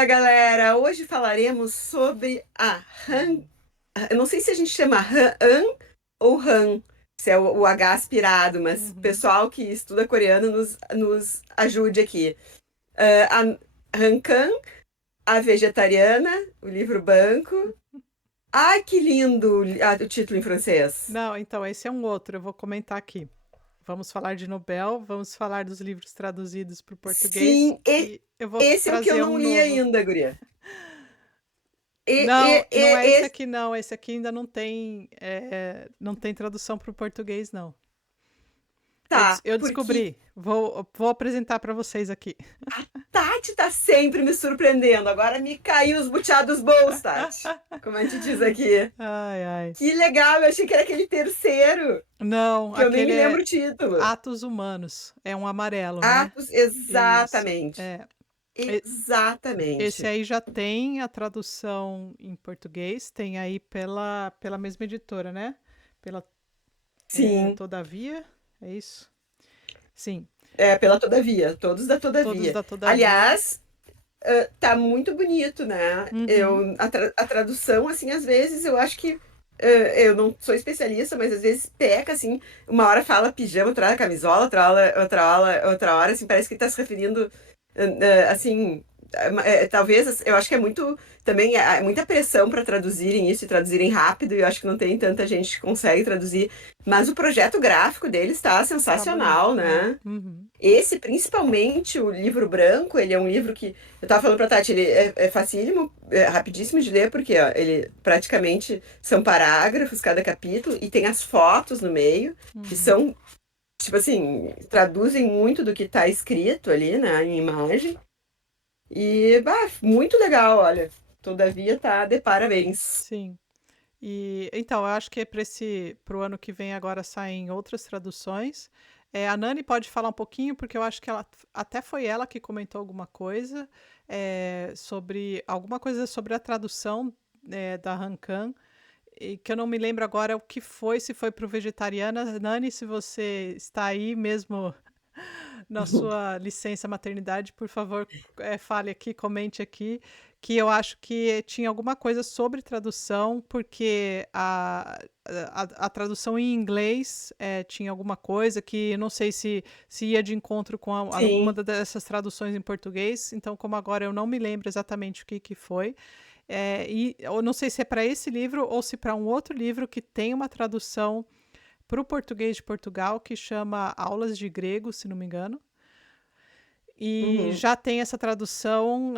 dia, galera! Hoje falaremos sobre a Han. Eu não sei se a gente chama Han ou Han, se é o H aspirado, mas Uhum. pessoal que estuda coreano nos ajude aqui. A Han Kan, a vegetariana, o livro branco. Ai, que lindo o título em francês. Não, então, esse é um outro, eu vou comentar aqui. Vamos falar de Nobel, vamos falar dos livros traduzidos para o português Sim, e eu vou esse é o que eu trazer não um li novo. ainda, guria. Não, não é esse Esse. aqui não, esse aqui ainda não tem, não tem tradução para o português, não. Tá, Eu porque descobri, vou apresentar para vocês aqui. a Tati tá sempre me surpreendendo. Agora me caiu os buteados bons, Tati. Como a gente diz aqui. Ai, ai. Que legal, eu achei que era aquele terceiro, Não, que eu nem me aquele lembro é o título. Atos Humanos, é um amarelo, né? Atos, Isso, exatamente. é. Esse Exatamente. aí já tem a tradução em português, tem aí pela mesma editora, né? Pela Sim, Todavia, é isso? Sim, pela Todavia, todos da todos Todavia. da Todavia. Aliás, tá muito bonito, né? Uhum. A tradução, assim, às vezes eu acho que eu não sou especialista, mas às vezes peca, assim, uma hora fala pijama, outra hora camisola, outra hora, assim, parece que tá se referindo, assim, talvez, eu acho que é muito, também, muita pressão para traduzirem isso e traduzirem rápido, e eu acho que não tem tanta gente que consegue traduzir, mas o projeto gráfico deles está Tá bonito, sensacional, é. né? Uhum. Esse, principalmente o livro branco, ele é um livro que eu tava falando pra Tati, ele é facílimo, é rapidíssimo de ler, porque ó, ele praticamente são parágrafos cada capítulo e tem as fotos no meio, que Uhum. são, tipo assim, traduzem muito do que tá escrito ali, né, em imagem. E, bah, muito legal, olha. Todavia tá de parabéns. Sim. E então, eu acho que para esse pro ano que vem agora saem outras traduções. A Nani pode falar um pouquinho, porque eu acho que ela até foi ela que comentou alguma coisa sobre alguma coisa sobre a tradução da Hankan, e que eu não me lembro agora o que foi, se foi para o vegetariana. Nani, se você está aí mesmo na sua licença maternidade, por favor, fale aqui, comente aqui, que eu acho que tinha alguma coisa sobre tradução, porque a tradução em inglês tinha alguma coisa que eu não sei se ia de encontro com alguma Sim. dessas traduções em português, então, como agora eu não me lembro exatamente o que foi. E eu não sei se é para esse livro ou se para um outro livro que tem uma tradução para o português de Portugal que chama Aulas de Grego, se não me engano. E Uhum. já tem essa tradução,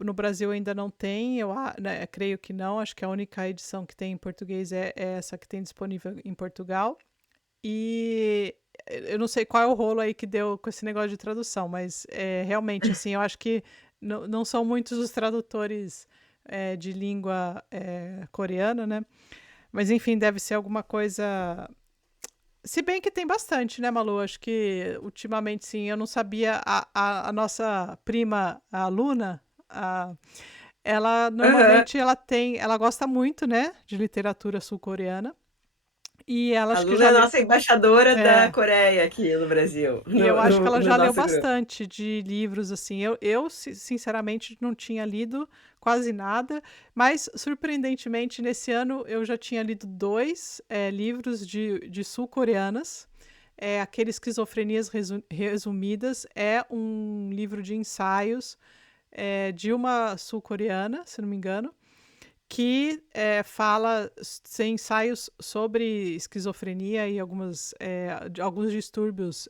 no Brasil ainda não tem, né, creio que não, acho que a única edição que tem em português é essa que tem disponível em Portugal. E eu não sei qual é o rolo aí que deu com esse negócio de tradução, mas realmente, assim, eu acho que não são muitos os tradutores de língua coreana, né? Mas enfim, deve ser alguma coisa. Se bem que tem bastante, né, Malu? Acho que ultimamente sim. Eu não sabia. A nossa prima, a Luna, ela Aham. normalmente ela gosta muito, né, de literatura sul-coreana. E ela A acho que Luna já é a leu. nossa embaixadora da É, Coreia aqui no Brasil, e eu acho que ela no já leu nosso grupo. bastante de livros, assim. Sinceramente, não tinha lido quase nada, mas, surpreendentemente, nesse ano eu já tinha lido dois livros de sul-coreanas. Aquele Esquizofrenias Resumidas é um livro de ensaios de uma sul-coreana, se não me engano, que fala sem ensaios sobre esquizofrenia e alguns distúrbios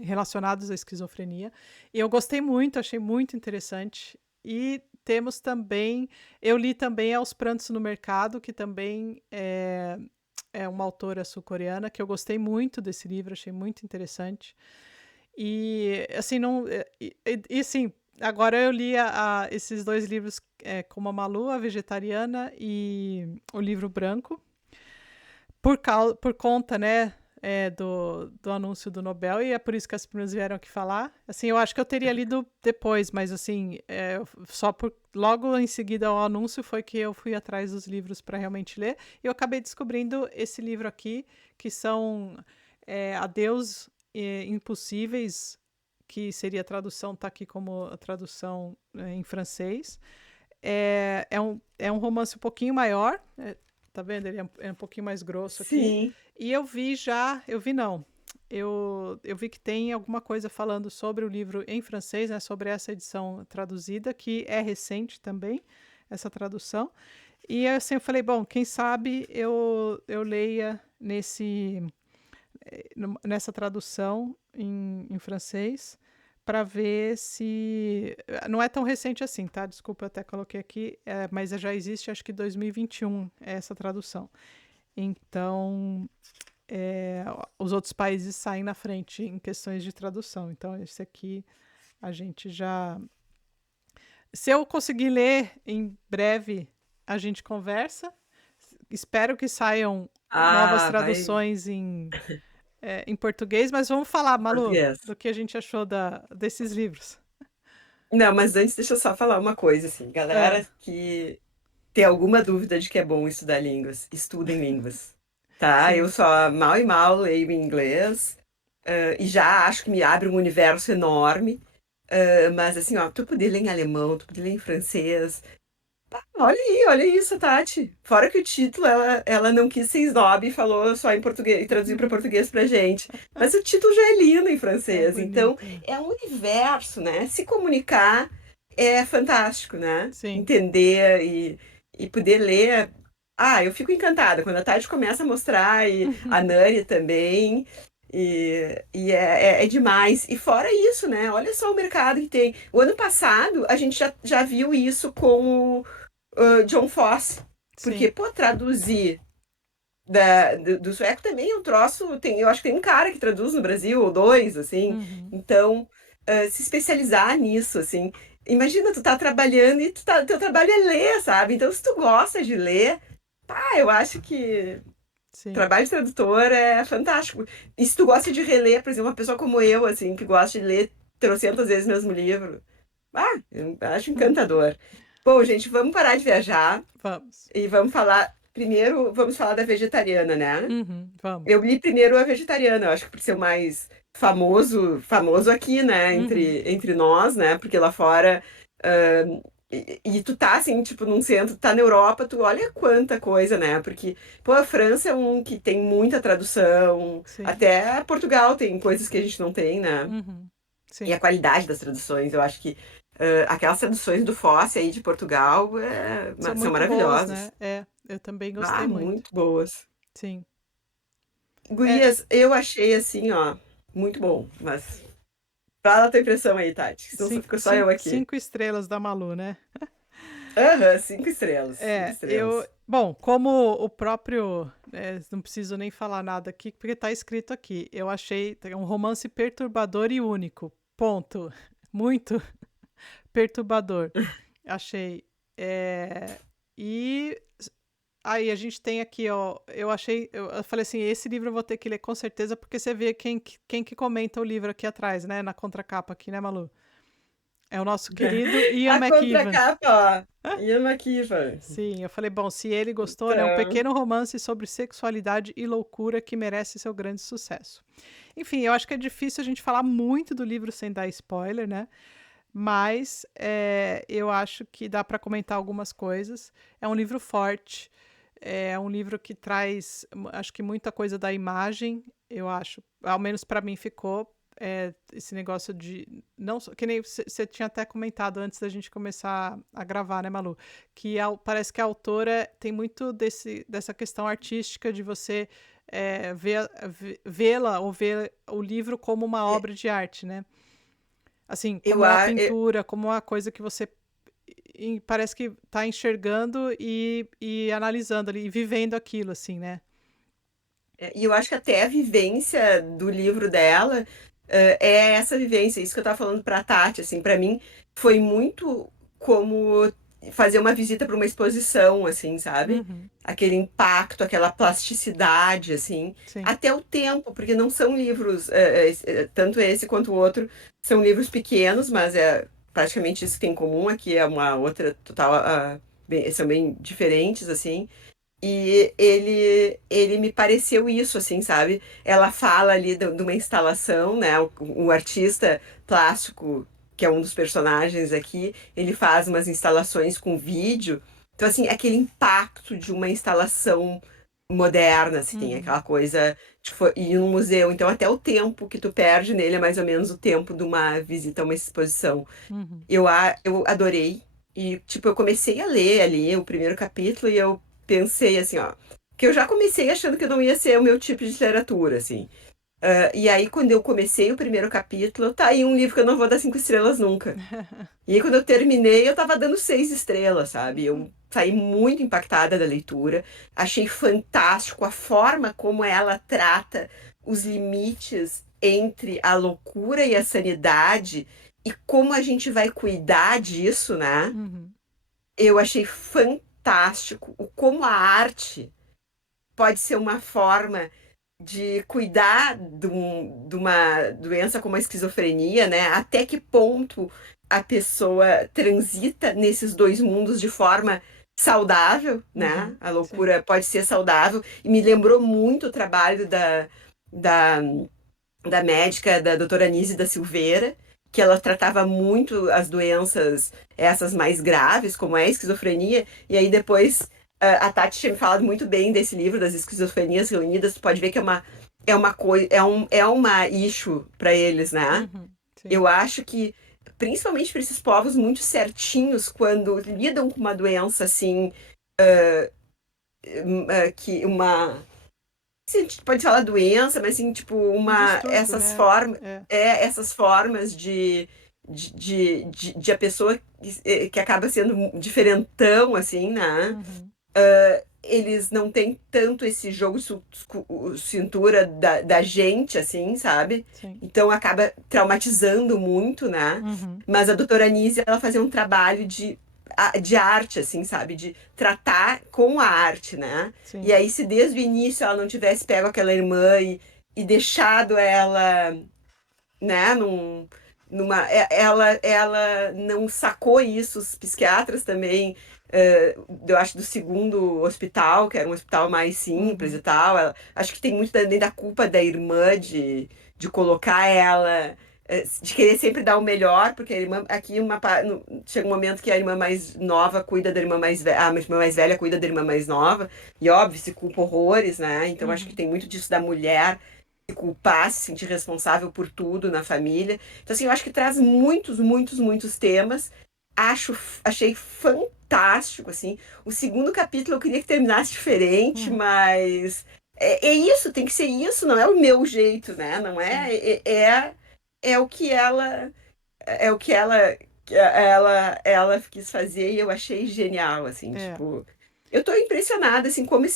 relacionados à esquizofrenia. E eu gostei muito, achei muito interessante. E temos também, eu li também Aos Prantos no Mercado, que também é uma autora sul-coreana, que eu gostei muito desse livro, achei muito interessante. E assim, não. Assim, agora eu li esses dois livros como a Malu, a Vegetariana, e o livro branco, por conta, né, do anúncio do Nobel, e é por isso que as primas vieram aqui falar. Assim, eu acho que eu teria lido depois, mas assim, logo em seguida ao anúncio foi que eu fui atrás dos livros para realmente ler, e eu acabei descobrindo esse livro aqui, que são Adeus Impossíveis, que seria a tradução, está aqui como a tradução em francês. É um romance um pouquinho maior, tá vendo? Ele é um pouquinho mais grosso aqui. Sim. E eu vi não. Eu vi que tem alguma coisa falando sobre o livro em francês, né, sobre essa edição traduzida, que é recente também, essa tradução. E assim eu falei, bom, quem sabe eu leia nessa tradução em francês, para ver se... Não é tão recente assim, tá? Desculpa, eu até coloquei aqui, mas já existe, acho que 2021, essa tradução. Então, os outros países saem na frente em questões de tradução. Então, esse aqui a gente já... Se eu conseguir ler em breve, a gente conversa. Espero que saiam novas Vai traduções em português, mas vamos falar, Malu, português. do que a gente achou desses livros. Não, mas antes deixa eu só falar uma coisa, assim. Ah, Galera que tem alguma dúvida de que é bom estudar línguas, estudem línguas, tá? Eu sim. só mal e mal leio em inglês, e já acho que me abre um universo enorme. Mas assim, ó, tu poder ler em alemão, tu poder ler em francês. Olha isso, Tati. Fora que o título, ela não quis ser snob e falou só em português, e traduziu para português pra gente. Mas o título já é lindo em É francês. Então, bonito, né? é um universo, né? Se comunicar é fantástico, né? Sim. Entender e poder ler. Ah, eu fico encantada quando a Tati começa a mostrar, e a Nani também. É demais. E fora isso, né? Olha só o mercado que tem. O ano passado, a gente já viu isso com o John Fosse. Porque, Sim. pô, traduzir do sueco também é um troço. Eu acho que tem um cara que traduz no Brasil, ou dois, assim. Uhum. Então, se especializar nisso, assim. Imagina, tu tá trabalhando e teu trabalho é ler, sabe? Então, se tu gosta de ler, pá, eu acho que Sim. trabalho de tradutor é fantástico. E se tu gosta de reler, por exemplo, uma pessoa como eu, assim, que gosta de ler trocentas vezes o mesmo livro, eu acho encantador. Bom, gente, vamos parar de viajar Vamos. e vamos falar. Primeiro, vamos falar da vegetariana, né? Uhum. Vamos. Eu li primeiro a vegetariana, eu acho que por ser o mais famoso aqui, né? Uhum. Entre nós, né? Porque lá fora. E tu tá assim, tipo, num centro, tá na Europa, tu olha quanta coisa, né? Porque, pô, a França é um que tem muita tradução, Sim. até Portugal tem coisas que a gente não tem, né? Uhum. E Sim. a qualidade das traduções, eu acho que aquelas traduções do Fosse aí de Portugal São são muito boas, maravilhosas. né? Eu também gostei muito. Muito boas. Sim. É, Gurias, eu achei assim, ó, muito bom, mas fala a tua impressão aí, Tati, senão só cinco, ficou só eu cinco, aqui. 5 estrelas da Malu, né? Aham, 5 estrelas, cinco Eu. estrelas. Bom, como o próprio. Não preciso nem falar nada aqui, porque tá escrito aqui. Eu achei um romance perturbador e único. Ponto. Muito perturbador. Achei. E aí a gente tem aqui, ó. Eu falei assim: esse livro eu vou ter que ler com certeza, porque você vê quem que comenta o livro aqui atrás, né? Na contracapa aqui, né, Malu? É o nosso querido Ian A McEwan. contracapa, ó, Ian McEwan. Sim, eu falei, bom, se ele gostou, né? Um Então, pequeno romance sobre sexualidade e loucura que merece seu grande sucesso. Enfim, eu acho que é difícil a gente falar muito do livro sem dar spoiler, né? Mas eu acho que dá para comentar algumas coisas. É um livro forte, é um livro que traz, acho que muita coisa da imagem, eu acho, ao menos para mim ficou. Esse negócio de. Não, que nem você tinha até comentado antes da gente começar a gravar, né, Malu? Que parece que a autora tem muito dessa questão artística de você vê-la ou ver o livro como uma é, obra de arte, né? Assim, eu, como uma a- pintura, como uma coisa que você parece que está enxergando e analisando ali, e vivendo aquilo, assim, né? e eu acho que até a vivência do livro dela é essa vivência, isso que eu tava falando pra Tati, assim, pra mim foi muito como fazer uma visita para uma exposição, assim, sabe? Uhum, Aquele impacto, aquela plasticidade, assim, sim. até o tempo, porque não são livros, tanto esse quanto o outro, são livros pequenos, mas é praticamente isso que tem em comum, aqui é uma outra total, são bem diferentes, assim, E ele me pareceu isso, assim, sabe? Ela fala ali de uma instalação, né? O artista plástico, que é um dos personagens aqui, ele faz umas instalações com vídeo. Então, assim, aquele impacto de uma instalação moderna, assim, Uhum, aquela coisa de ir num museu. Então, até o tempo que tu perde nele é mais ou menos o tempo de uma visita a uma exposição. uhum. Eu adorei. E, tipo, eu comecei a ler ali o primeiro capítulo e eu pensei assim, ó, que eu já comecei achando que não ia ser o meu tipo de literatura, assim. E aí, quando eu comecei o primeiro capítulo, tá aí um livro que eu não vou dar 5 estrelas nunca. E aí, quando eu terminei, eu tava dando 6 estrelas, sabe? Eu saí muito impactada da leitura. Achei fantástico a forma como ela trata os limites entre a loucura e a sanidade e como a gente vai cuidar disso, né? Uhum, Eu achei fantástico o como a arte pode ser uma forma de cuidar de uma doença como a esquizofrenia, né? Até que ponto a pessoa transita nesses dois mundos de forma saudável, né? uhum, A sim. loucura pode ser saudável e me lembrou muito o trabalho da, da médica, da doutora Anise da Silveira, que ela tratava muito as doenças, essas mais graves, como é a esquizofrenia, e aí depois a Tati tinha me falado muito bem desse livro, das esquizofrenias reunidas, tu pode ver que é uma coisa, é uma issue para eles, né? Uhum, sim. Eu acho que, principalmente para esses povos muito certinhos, quando lidam com uma doença assim, que uma se a gente pode falar doença, mas assim, tipo, Um distúrbio, essas né? formas, É. essas formas de a pessoa que acaba sendo diferentão, assim, né? Uhum, Eles não têm tanto esse jogo de cintura da gente, assim, sabe? sim. Então acaba traumatizando muito, né? Uhum, Mas a doutora Anísia, ela fazia um trabalho de arte, assim, sabe? De tratar com a arte, né? E sim. aí, se desde o início ela não tivesse pego aquela irmã e deixado ela, né, ela não sacou isso, os psiquiatras também, eu acho, do segundo hospital, que era um hospital mais simples e Uhum, tal, acho que tem muito também da culpa da irmã de colocar ela, de querer sempre dar o melhor, porque a irmã, aqui chega um momento que a irmã mais nova cuida da irmã mais velha, a irmã mais velha cuida da irmã mais nova, e óbvio, se culpa horrores, né, então acho que uhum. tem muito disso da mulher se culpar, se sentir responsável por tudo na família. Então, assim, eu acho que traz muitos, muitos, muitos temas. Achei fantástico, assim. O segundo capítulo eu queria que terminasse diferente, Uhum, mas é isso, tem que ser isso, não é o meu jeito, né? Não sim. é o que é o que ela quis fazer e eu achei genial, assim, É, tipo, eu tô impressionada, assim, como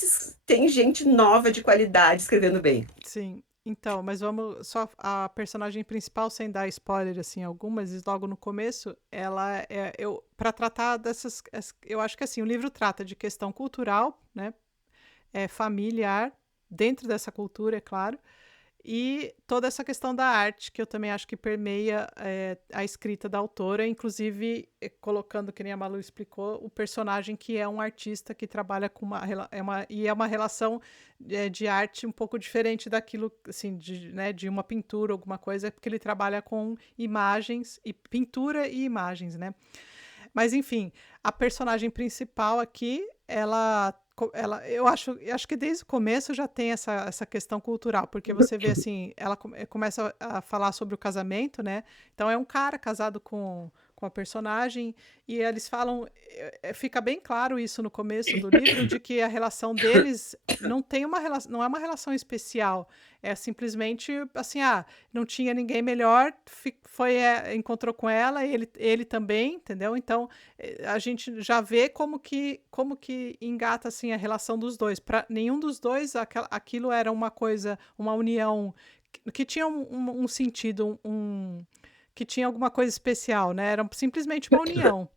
tem gente nova de qualidade escrevendo bem. sim. Então, mas vamos só a personagem principal, sem dar spoiler assim algumas, e logo no começo, ela é eu para tratar dessas, eu acho que assim, o livro trata de questão cultural, né? É familiar dentro dessa cultura, é claro. E toda essa questão da arte, que eu também acho que permeia a escrita da autora, inclusive colocando, que nem a Malu explicou, o personagem que é um artista que trabalha com e é uma relação de arte um pouco diferente daquilo, assim, né, de uma pintura, alguma coisa, porque ele trabalha com imagens, e pintura e imagens, né? Mas enfim, a personagem principal aqui, eu acho que desde o começo já tem essa questão cultural, porque você vê assim, ela começa a falar sobre o casamento, né? Então é um cara casado com a personagem, e eles falam, fica bem claro isso no começo do livro, de que a relação deles não tem uma relação, não é uma relação especial, é simplesmente assim, não tinha ninguém melhor, encontrou com ela, ele também, entendeu? Então a gente já vê como que engata assim a relação dos dois. Para nenhum dos dois aquilo era uma coisa, uma união que tinha um sentido, que tinha alguma coisa especial, né? Era simplesmente uma união.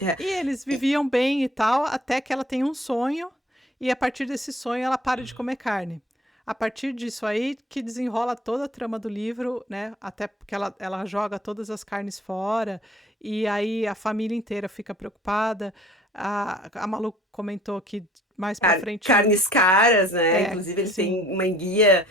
É, E eles viviam bem e tal, até que ela tem um sonho, e a partir desse sonho ela para de comer carne. A partir disso aí que desenrola toda a trama do livro, né? Até porque ela joga todas as carnes fora, e aí a família inteira fica preocupada. a Malu comentou que mais pra frente. Carnes caras, né? É, Inclusive, ele tem sim, uma enguia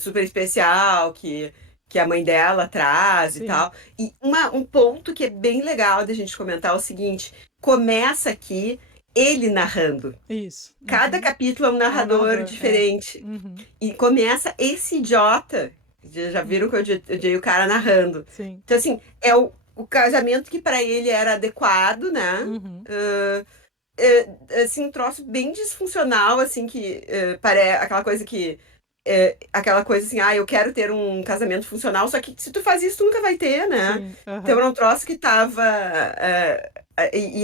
super especial que a mãe dela traz e sim, tal. E um ponto que é bem legal da gente comentar é o seguinte: começa aqui ele narrando. isso. Cada Uhum. capítulo é um É o narrador narrador, é. diferente. Uhum, E começa esse idiota. Já viram que uhum, eu odiei o cara narrando. sim, Então, assim, é o casamento que pra ele era adequado, né? uhum, Assim, um troço bem disfuncional, assim, que aquela coisa que. Aquela coisa assim, eu quero ter um casamento funcional, só que se tu faz isso, tu nunca vai ter, né? sim, Então aham, era um troço que tava.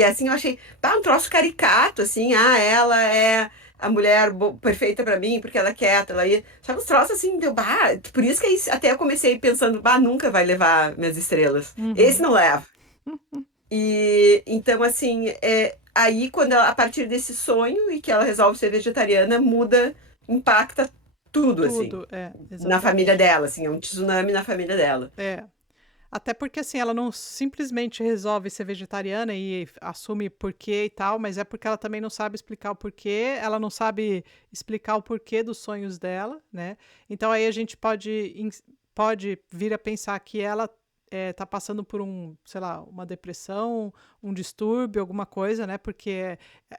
Assim, eu achei. Um troço caricato, assim, ela é a mulher perfeita pra mim, porque ela é quieta, ela ia. Sabe uns troços assim, deu, por isso que até eu comecei pensando, nunca vai levar minhas estrelas. Esse uhum, não leva. E então, assim, aí quando a partir desse sonho e que ela resolve ser vegetariana, muda, impacta tudo, assim, tudo, é, na família exatamente. dela, assim, é um tsunami na família dela. É. Até porque, assim, ela não simplesmente resolve ser vegetariana e assume porquê e tal, mas é porque ela também não sabe explicar o porquê, ela não sabe explicar o porquê dos sonhos dela, né? Então aí a gente pode vir a pensar que ela tá passando por sei lá, uma depressão, um distúrbio, alguma coisa, né? Porque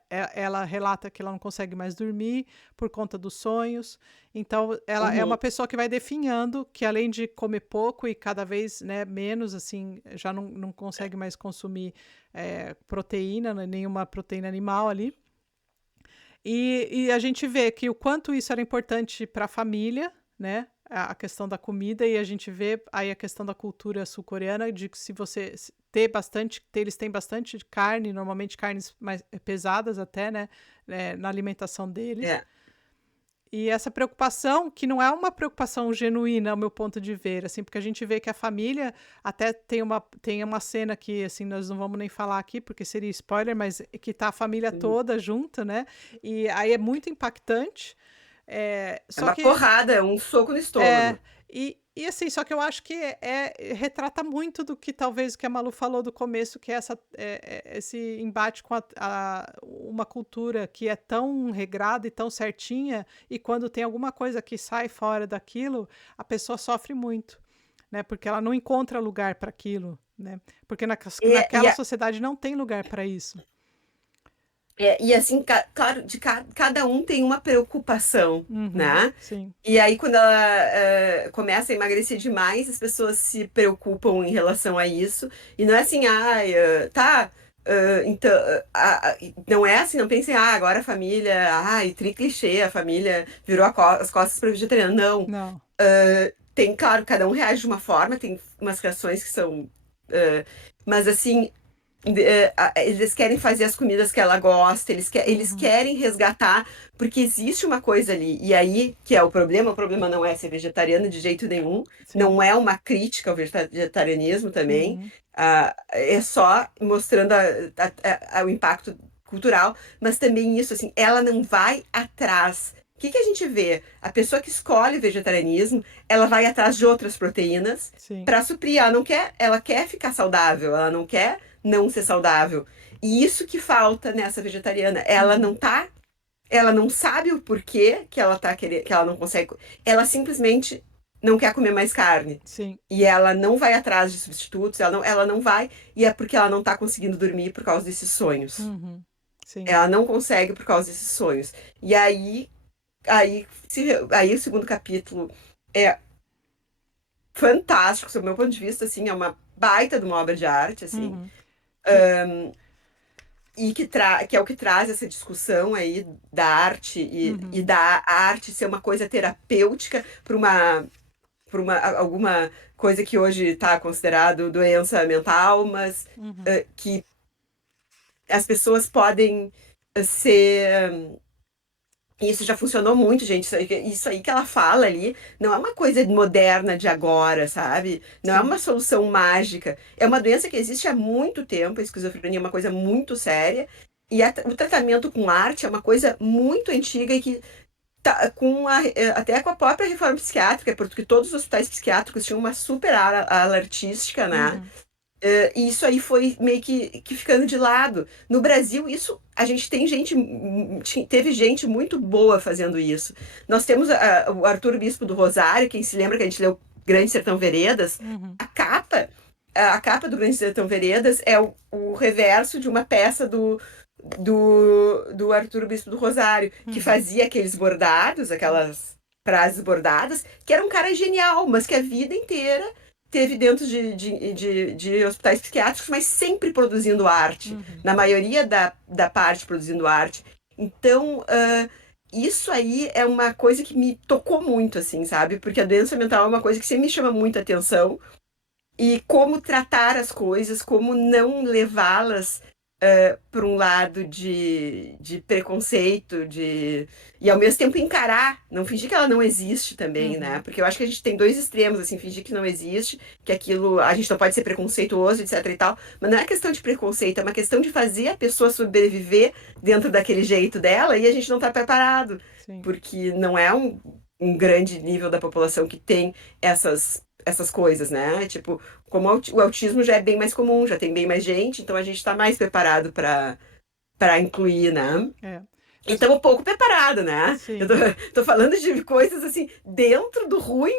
ela relata que ela não consegue mais dormir por conta dos sonhos. Então, ela é uma Uhum, pessoa que vai definhando que, além de comer pouco e cada vez, né, menos, assim, já não consegue mais consumir proteína, né, nenhuma proteína animal ali. E a gente vê que o quanto isso era importante para a família, né? A questão da comida, e a gente vê aí a questão da cultura sul-coreana, de que se você ter bastante, eles têm bastante carne, normalmente carnes mais pesadas até, né? Na alimentação deles. é. E essa preocupação, que não é uma preocupação genuína, ao meu ponto de ver, assim, porque a gente vê que a família até tem uma cena que, assim, nós não vamos nem falar aqui, porque seria spoiler, mas que tá a família Uhum. toda junta, né? E aí é muito impactante. É Só uma que porrada, é um soco no é, estômago. e assim, só que eu acho que retrata muito do que talvez o que a Malu falou do começo, que é esse embate com uma cultura que é tão regrada e tão certinha, e quando tem alguma coisa que sai fora daquilo, a pessoa sofre muito, né? Porque ela não encontra lugar para aquilo, né? Porque E, naquela sociedade não tem lugar para isso. e assim, claro, cada um tem uma preocupação, Uhum, né? sim. E aí, quando ela começa a emagrecer demais, as pessoas se preocupam em relação a isso. E não é assim, tá. Então, não é assim, não pensem, agora a família, tri-clichê, a família virou as costas para vegetariano. Não. Não. Tem, claro, cada um reage de uma forma, tem umas reações que são. Mas assim, eles querem fazer as comidas que ela gosta, eles Uhum, querem resgatar, porque existe uma coisa ali. E aí, que é o problema não é ser vegetariano de jeito nenhum, sim. não é uma crítica ao vegetarianismo também, Uhum, é só mostrando o impacto cultural, mas também isso, assim, ela não vai atrás. O que que a gente vê? A pessoa que escolhe o vegetarianismo, ela vai atrás de outras proteínas sim. para suprir. Ela quer ficar saudável, ela não quer não ser saudável. E isso que falta nessa vegetariana. Uhum, Ela não sabe o porquê que ela tá querendo, que ela não consegue. Ela simplesmente não quer comer mais carne. sim. E ela não vai atrás de substitutos, ela não vai, e é porque ela não tá conseguindo dormir por causa desses sonhos. Uhum, sim. Ela não consegue por causa desses sonhos. E aí o segundo capítulo é fantástico, sob o meu ponto de vista, assim, é uma baita de uma obra de arte, assim. Uhum. E, E que é o que traz essa discussão aí da arte e uhum, da arte ser uma coisa terapêutica para alguma coisa que hoje está considerado doença mental, mas uhum, que as pessoas podem ser. Isso já funcionou muito, gente. Isso aí que ela fala ali não é uma coisa moderna de agora, sabe? Não é sim. uma solução mágica. É uma doença que existe há muito tempo. A esquizofrenia é uma coisa muito séria. E o tratamento com arte é uma coisa muito antiga e que tá até com a própria reforma psiquiátrica, porque todos os hospitais psiquiátricos tinham uma super ala artística, né? Uhum, E isso aí foi meio que ficando de lado. No Brasil, isso a gente tem gente, teve gente muito boa fazendo isso. Nós temos o Arthur Bispo do Rosário, quem se lembra que a gente leu Grande Sertão Veredas, Uhum. a capa, a capa do Grande Sertão Veredas é o reverso de uma peça do Arthur Bispo do Rosário, que Uhum. fazia aqueles bordados, aquelas frases bordadas, que era um cara genial, mas que a vida inteira teve dentro de hospitais psiquiátricos, mas sempre produzindo arte, Uhum. na maioria da parte produzindo arte. Então, isso aí é uma coisa que me tocou muito, assim, sabe? Porque a doença mental é uma coisa que sempre me chama muita atenção, e como tratar as coisas, como não levá-las para um lado de preconceito, e ao mesmo tempo encarar, não fingir que ela não existe também, né? Uhum. Porque eu acho que a gente tem dois extremos, assim, fingir que não existe, que aquilo, a gente não pode ser preconceituoso, etc e tal, mas não é questão de preconceito, é uma questão de fazer a pessoa sobreviver dentro daquele jeito dela e a gente não tá preparado, Sim. porque não é um grande nível da população que tem essas coisas, né? Tipo, como o autismo já é bem mais comum, já tem bem mais gente, então a gente está mais preparado para incluir, né? É. E Mas, estamos pouco preparados, né? Eu tô, sim, tô falando de coisas assim, dentro do ruim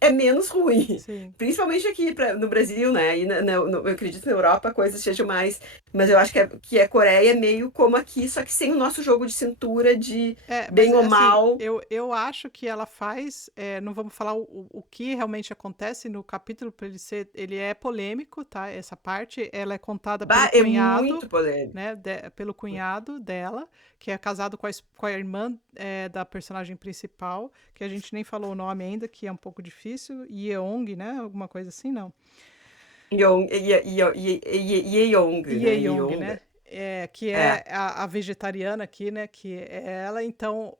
é menos ruim. sim. Principalmente aqui no Brasil, né? E eu acredito que na Europa coisas sejam mais. Mas eu acho que a Coreia é meio como aqui, só que sem o nosso jogo de cintura de É, mas bem ou assim, mal. eu acho que ela faz, não vamos falar o que realmente acontece no capítulo, para ele é polêmico, tá? Essa parte, ela é contada pelo Bah, é cunhado, muito polêmico. né? Pelo cunhado dela, que é casado com a irmã da personagem principal, que a gente nem falou o nome ainda, que é um pouco difícil, Yeong, né? Alguma coisa assim, não. Yeong, né? Yeong, Yeong. né? Que É. é a vegetariana aqui, né? Que é ela. Então,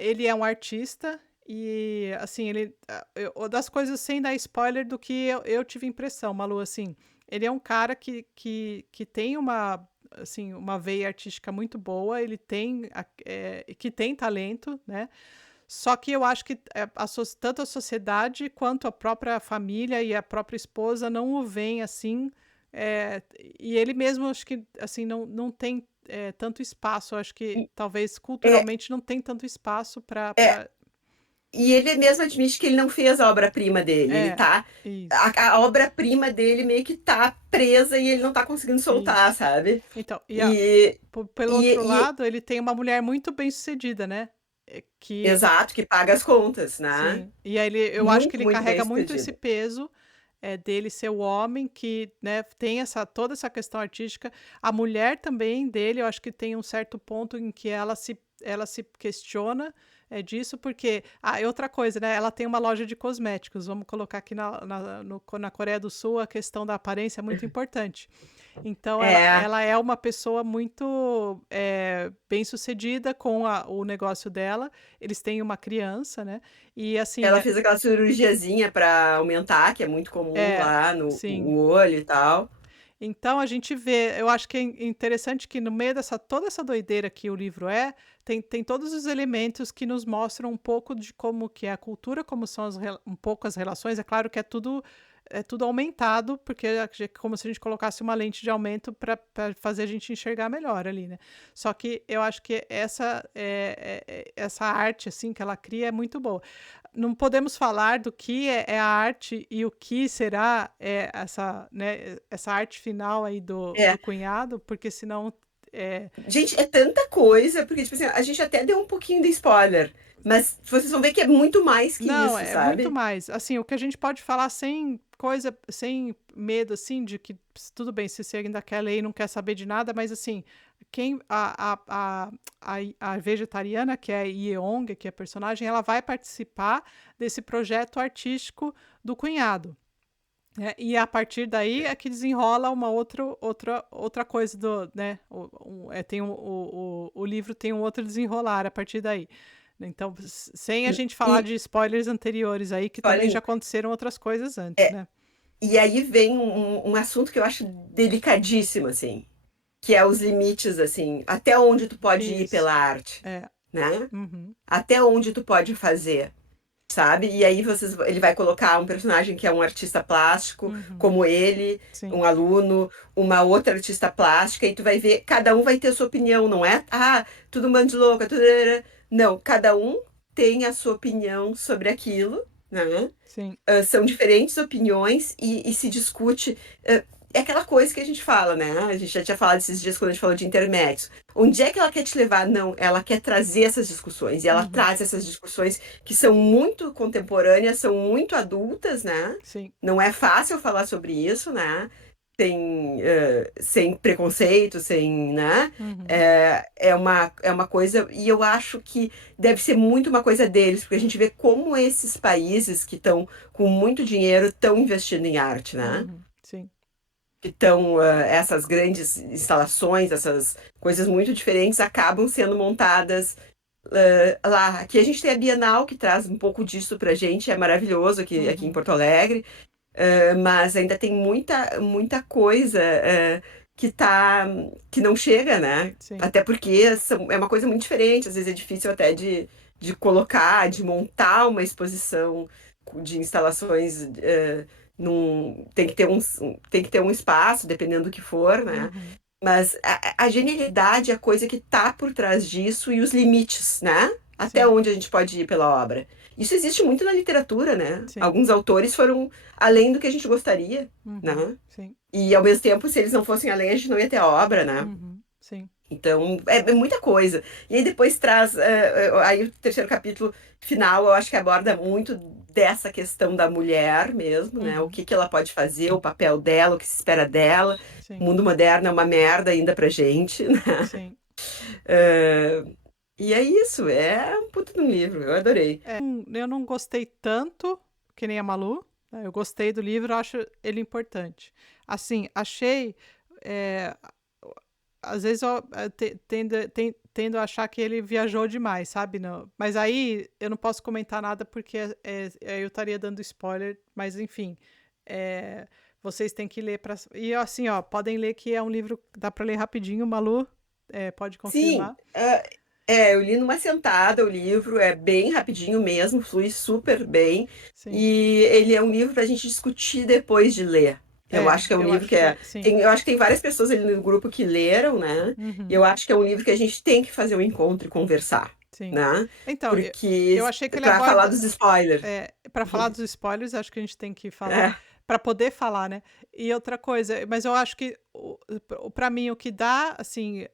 ele é um artista e, assim, das coisas sem dar spoiler do que eu tive impressão, Malu, assim, ele é um cara que tem assim, uma veia artística muito boa, ele tem, que tem talento, né? Só que eu acho que tanto a sociedade quanto a própria família e a própria esposa não o veem assim. é, e ele mesmo, acho que assim, não tem tanto espaço. Eu acho que talvez É, culturalmente não tem tanto espaço para. é, e ele mesmo admite que ele não fez a obra-prima dele. Ele É, tá. isso, A obra-prima dele meio que tá presa e ele não tá conseguindo soltar, isso. sabe? Então, E, pelo outro e lado, ele tem uma mulher muito bem-sucedida, né? Que exato, que paga as contas, né? sim. E aí eu acho que Muito, ele muito bem carrega muito esse sucedida. peso dele ser o homem que, né, tem toda essa questão artística. A mulher também dele, eu acho que tem um certo ponto em que ela se questiona disso, porque. Ah, e outra coisa, né? Ela tem uma loja de cosméticos. Vamos colocar aqui na Coreia do Sul a questão da aparência é muito importante. Então, É, ela é uma pessoa muito bem-sucedida com o negócio dela. Eles têm uma criança, né? E assim, ela fez aquela cirurgiazinha pra aumentar, que é muito comum lá no sim. o olho e tal. Então a gente vê, eu acho que é interessante que no meio dessa toda essa doideira que o livro tem todos os elementos que nos mostram um pouco de como que é a cultura, como são um pouco as relações. É claro que é tudo aumentado, porque é como se a gente colocasse uma lente de aumento para fazer a gente enxergar melhor ali, né? Só que eu acho que essa arte assim que ela cria é muito boa. Não podemos falar do que é a arte e o que será essa, né, essa arte final aí do É. cunhado, porque senão. É, Gente, é tanta coisa, porque, tipo assim, a gente até deu um pouquinho de spoiler, mas vocês vão ver que é muito mais que não, isso, é muito sabe? mais. Assim, o que a gente pode falar sem coisa, sem medo, assim, de que tudo bem, se você ainda quer ler e não quer saber de nada, mas assim, quem a vegetariana, que é a Yeong, que é a personagem, ela vai participar desse projeto artístico do cunhado. E a partir daí é que desenrola uma outra coisa né? Tem o livro tem um outro desenrolar a partir daí. Então, sem a gente falar E, de spoilers anteriores aí, que também já olhem, aconteceram outras coisas antes, é, né? e aí vem um assunto que eu acho delicadíssimo, assim, que é os limites, assim, até onde tu pode ir Isso. pela arte, É. né? Uhum. Até onde tu pode fazer. sabe? E aí ele vai colocar um personagem que é um artista plástico, como ele, Sim. um aluno, uma outra artista plástica, e tu vai ver, cada um vai ter a sua opinião, não é? Ah, tudo um bando de louca, tudo... Não, cada um tem a sua opinião sobre aquilo, né? Sim. São diferentes opiniões e se discute. É aquela coisa que a gente fala, né? A gente já tinha falado esses dias quando a gente falou de intermédios. Onde é que ela quer te levar? Não, ela quer trazer essas discussões. E ela traz essas discussões que são muito contemporâneas, são muito adultas, né? Sim. Não é fácil falar sobre isso, né? Sem preconceito, sem, né? É uma coisa, e eu acho que deve ser muito uma coisa deles, porque a gente vê como esses países que estão com muito dinheiro estão investindo em arte, né? Sim. Que estão, essas grandes instalações, essas coisas muito diferentes acabam sendo montadas lá. Aqui a gente tem a Bienal, que traz um pouco disso pra gente, é maravilhoso aqui em Porto Alegre. Mas ainda tem muita coisa que não chega, né? Sim. Até porque é uma coisa muito diferente, às vezes é difícil até de colocar, de montar uma exposição de instalações. Tem que ter um espaço, dependendo do que for, né? Mas a genialidade é a coisa que tá por trás disso e os limites, né? Até Sim. onde a gente pode ir pela obra. Isso existe muito na literatura, né? Sim. Alguns autores foram além do que a gente gostaria, né? Sim. E ao mesmo tempo, se eles não fossem além, a gente não ia ter a obra, né? Sim. Então, é muita coisa. E aí depois traz, aí o terceiro capítulo final, eu acho que aborda muito dessa questão da mulher mesmo, né? O que ela pode fazer, o papel dela, o que se espera dela. Sim. O mundo moderno é uma merda ainda pra gente, né? Sim. E é isso, é um puto de um livro, eu adorei. Eu não gostei tanto que nem a Malu, né? Eu gostei do livro, acho ele importante. Assim, achei... às vezes eu tendo a achar que ele viajou demais, sabe? Não. Mas aí eu não posso comentar nada porque eu estaria dando spoiler, mas enfim, vocês têm que ler para. E assim, ó, podem ler que é um livro que dá para ler rapidinho, Malu, pode Sim, confirmar. eu li numa sentada o livro, é bem rapidinho mesmo, flui super bem. Sim. E ele é um livro para a gente discutir depois de ler. Eu acho que é um eu livro acho que que sim. eu acho que tem várias pessoas ali no grupo que leram, né? E eu acho que é um livro que a gente tem que fazer um encontro e conversar, Sim. né? Então, Porque eu achei que ele para falar aborda. dos spoilers. Para falar dos spoilers, acho que a gente tem que falar. Para poder falar, né? E outra coisa, mas eu acho que para mim o que dá, assim,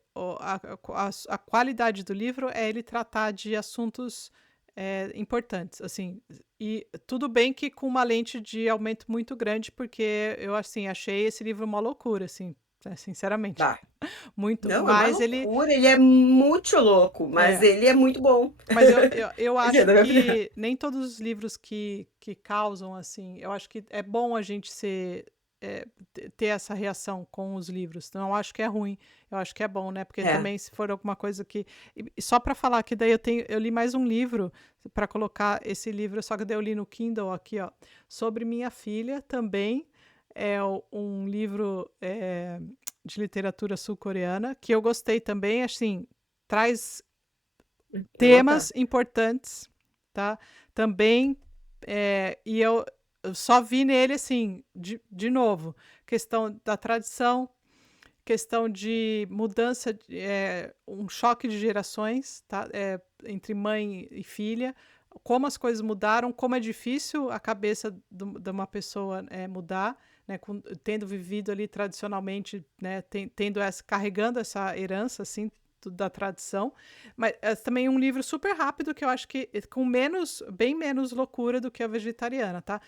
a qualidade do livro é ele tratar de assuntos importantes, assim. E tudo bem que com uma lente de aumento muito grande, porque eu, assim, achei esse livro uma loucura, assim, sinceramente. Bah. Muito, Não, é uma mas ele... loucura, ele é muito louco, mas ele é muito bom. Mas eu Quer dizer, acho na minha opinião. que nem todos os livros que causam, assim, eu acho que é bom a gente ter essa reação com os livros. Não acho que é ruim, eu acho que é bom, né? Porque também se for alguma coisa que... E só para falar que daí eu li mais um livro, para colocar esse livro, só que daí eu li no Kindle aqui, ó, sobre minha filha também. É um livro de literatura sul-coreana, que eu gostei também, assim, traz temas importantes, tá? Também, e eu só vi nele, assim, de novo, questão da tradição, questão de mudança, um choque de gerações, tá? Entre mãe e filha, como as coisas mudaram, como é difícil a cabeça de uma pessoa mudar, né? Tendo vivido ali tradicionalmente, né? Carregando essa herança, assim, da tradição, mas também um livro super rápido que eu acho que com bem menos loucura do que a Vegetariana, tá?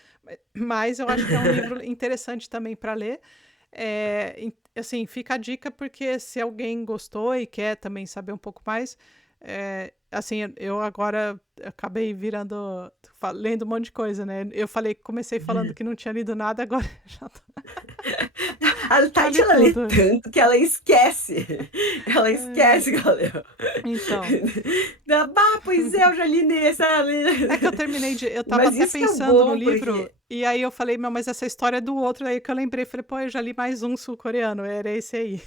Mas eu acho que é um livro interessante também para ler. Assim, fica a dica porque se alguém gostou e quer também saber um pouco mais, assim, eu agora acabei lendo um monte de coisa, né? Comecei falando que não tinha lido nada, agora já tô... A Tati, ela lê tanto que ela esquece. Ela esquece que ela leu. Então. Pois eu já li nesse. É que eu terminei eu tava Mas até isso que é pensando no bom, livro, porque... e aí eu falei, mas essa história é do outro, aí que eu lembrei, falei, pô, eu já li mais um sul-coreano, era esse aí.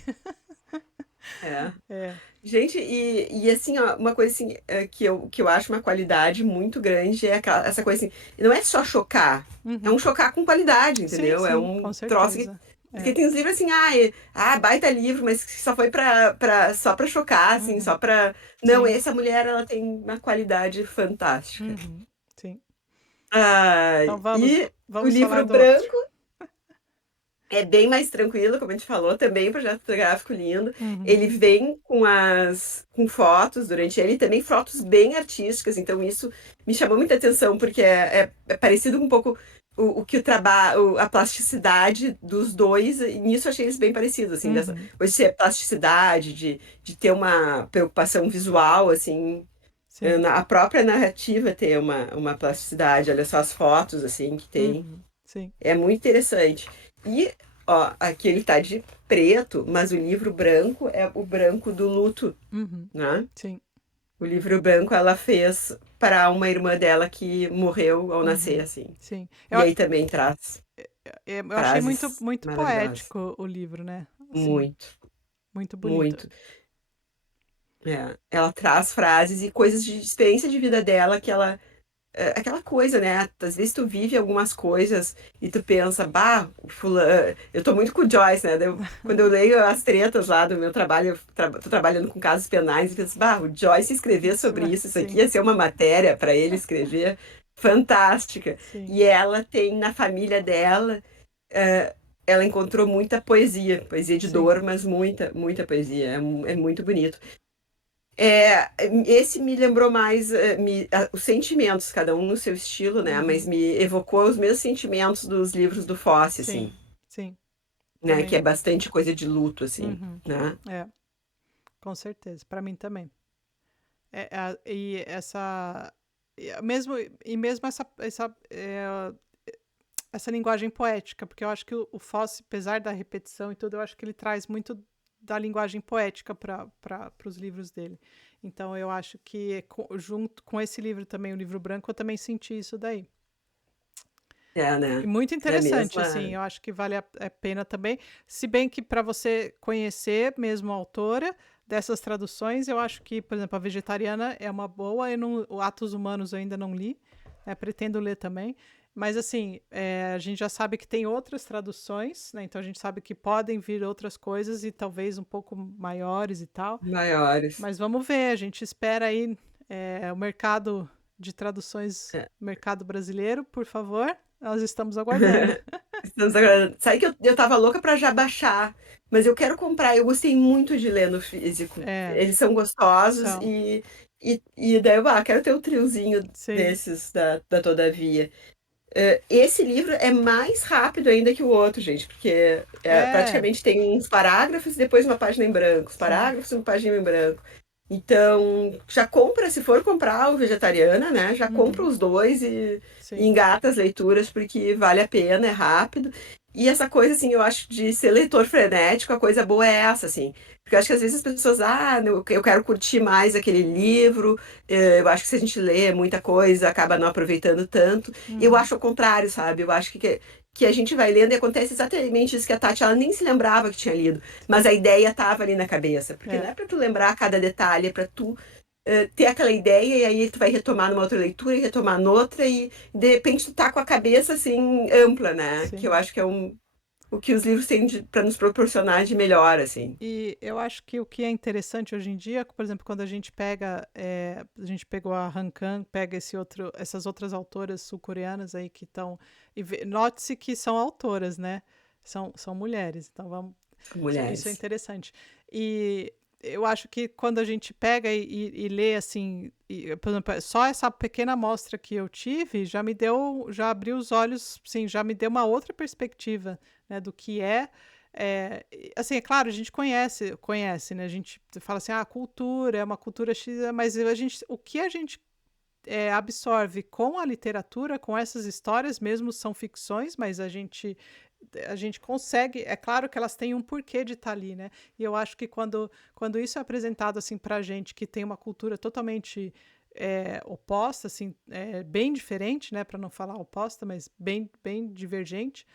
Gente, e assim, ó, uma coisa assim, que eu acho uma qualidade muito grande é essa coisa assim, não é só chocar, é um Uhum. chocar com qualidade, Sim, entendeu? É sim, com um troço que. certeza. Porque É. tem uns livros assim, baita livro, mas que só foi só pra chocar, assim, Uhum. só pra. Não, Sim. essa mulher, ela tem uma qualidade fantástica. Uhum. Sim. Então E o vamos falar livro do outro. branco é bem mais tranquilo, como a gente falou, também um projeto fotográfico lindo. Ele Uhum. vem com fotos durante ele, e também fotos bem artísticas, então isso me chamou muita atenção, porque é parecido com um pouco o que o trabalho, a plasticidade dos dois, e nisso eu achei eles bem parecidos, assim, dessa Uhum. coisa de ser plasticidade, de ter uma preocupação visual, assim, Sim. a própria narrativa ter uma plasticidade, olha só as fotos, assim, que tem. Uhum. Sim. É muito interessante. E, ó, aqui ele tá de preto, mas o livro branco é o branco do luto, Uhum. né? Sim. O livro branco ela fez para uma irmã dela que morreu ao nascer, Uhum. assim. Sim. E aí também traz Eu achei muito, frases muito maravilhosas. poético o livro, né? Assim, Muito, muito bonito. muito. É. Ela traz frases e coisas de experiência de vida dela que ela aquela coisa, né? Às vezes tu vive algumas coisas e tu pensa, bah, eu tô muito com o Joyce, né? Quando eu leio as tretas lá do meu trabalho, tô trabalhando com casos penais, e penso, bah, o Joyce escrever Isso, sobre isso aqui sim, ia ser uma matéria para ele escrever fantástica. sim, E ela tem na família dela, eh, ela encontrou muita poesia, poesia de sim. dor, mas muita, muita poesia. É muito bonito. É, esse me lembrou mais os sentimentos, cada um no seu estilo, né? Mas Uhum. me evocou os mesmos sentimentos dos livros do Fosse, Sim, assim, sim. né? Que é Também. bastante coisa de luto, assim, Uhum. né? É, com certeza. Para mim também. E essa. E mesmo essa linguagem poética, porque eu acho que o Fosse, apesar da repetição e tudo, eu acho que ele traz muito da linguagem poética para os livros dele. Então eu acho que junto com esse livro também, o livro branco, eu também senti isso daí. É, E né? muito É a interessante, assim, mesma. eu acho que vale a pena também. Se bem que para você conhecer mesmo a autora dessas traduções, eu acho que, por exemplo, a Vegetariana é uma boa, o Atos Humanos eu ainda não li, né, pretendo ler também. Mas, assim, a gente já sabe que tem outras traduções, né, então a gente sabe que podem vir outras coisas e talvez um pouco maiores e tal. Maiores. Mas vamos ver, a gente espera aí o mercado de traduções, É. mercado brasileiro, por favor, nós estamos aguardando. Estamos agora. Sabe que eu tava louca pra já baixar, mas eu quero comprar. Eu gostei muito de ler no físico. É, Eles são gostosos são. e daí eu quero ter um triozinho Sim. desses da Todavia. Esse livro é mais rápido ainda que o outro, gente, porque É, praticamente tem uns parágrafos e depois uma página em branco, os sim. parágrafos e uma página em branco. Então, já compra, se for comprar o Vegetariana, né? Já compra Uhum, os dois e sim. engata as leituras, porque vale a pena, é rápido. E essa coisa, assim, eu acho de ser leitor frenético, a coisa boa é essa, assim. Porque eu acho que às vezes as pessoas, eu quero curtir mais aquele livro, eu acho que se a gente lê muita coisa, acaba não aproveitando tanto. Eu Uhum, acho o contrário, sabe? Eu acho que a gente vai lendo e acontece exatamente isso que a Tati, ela nem se lembrava que tinha lido, mas a ideia estava ali na cabeça. Porque não é. é para tu lembrar cada detalhe, é para tu ter aquela ideia e aí tu vai retomar numa outra leitura e retomar noutra e de repente tu tá com a cabeça assim ampla, né? Que eu Sim. acho que é o que os livros têm para nos proporcionar de melhor, assim. E eu acho que o que é interessante hoje em dia, por exemplo, quando a gente pega, a gente pegou a Han Kang, pega essas outras autoras sul-coreanas aí que estão, note-se que são autoras, né? São mulheres, então vamos, isso é Mulheres. interessante. E eu acho que quando a gente pega e lê assim, por exemplo, só essa pequena amostra que eu tive já abriu os olhos, sim, já me deu uma outra perspectiva, né, do que assim, é claro, a gente conhece, né? A gente fala assim, a cultura é uma cultura X, mas o que a gente absorve com a literatura, com essas histórias, mesmo são ficções, mas a gente consegue, é claro que elas têm um porquê de estar ali, né? E eu acho que quando isso é apresentado assim pra gente que tem uma cultura totalmente oposta, assim, bem diferente, né? Para não falar oposta, mas bem divergente,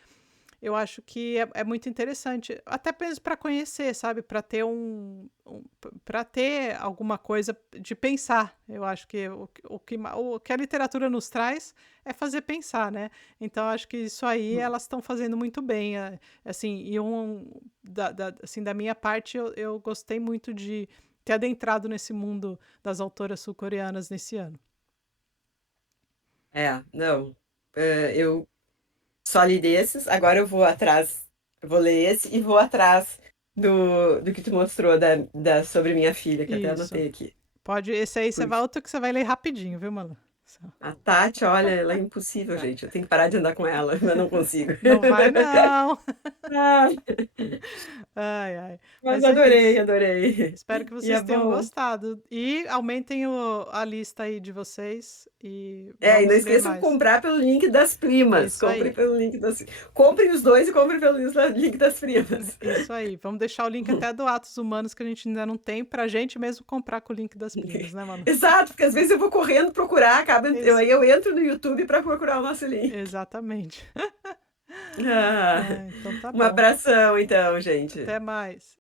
eu acho que é muito interessante, até mesmo para conhecer, sabe, para ter para ter alguma coisa de pensar. Eu acho que o que a literatura nos traz é fazer pensar, né. Então acho que isso aí Hum. elas estão fazendo muito bem, assim, e assim, da minha parte eu gostei muito de ter adentrado nesse mundo das autoras sul-coreanas nesse ano. É, não, eu só li desses, agora eu vou ler esse e vou atrás do que tu mostrou sobre minha filha, que até Isso. anotei aqui. Pode esse aí você vai Porque outro que você vai ler rapidinho, viu, Malu. Só a Tati, olha, ela é impossível, gente. Eu tenho que parar de andar com ela, mas não consigo. não vai não. Ai, Ai, ai. mas Mas é adorei, isso. adorei. Espero que E é vocês tenham bom. gostado. E aumentem a lista aí de vocês e É, e não vamos ler esqueçam de mais. comprar pelo link das primas. Isso Comprem aí. pelo link das. Comprem os dois e comprem pelo link das primas. Isso aí. Vamos deixar o link até do Atos Humanos que a gente ainda não tem pra gente mesmo comprar com o link das primas, né, Manu? Exato, porque às vezes eu vou correndo procurar, Ex aí eu entro no YouTube para procurar o nosso link. exatamente. Ah, Ah, então tá um bom. abração, então, gente. Até mais.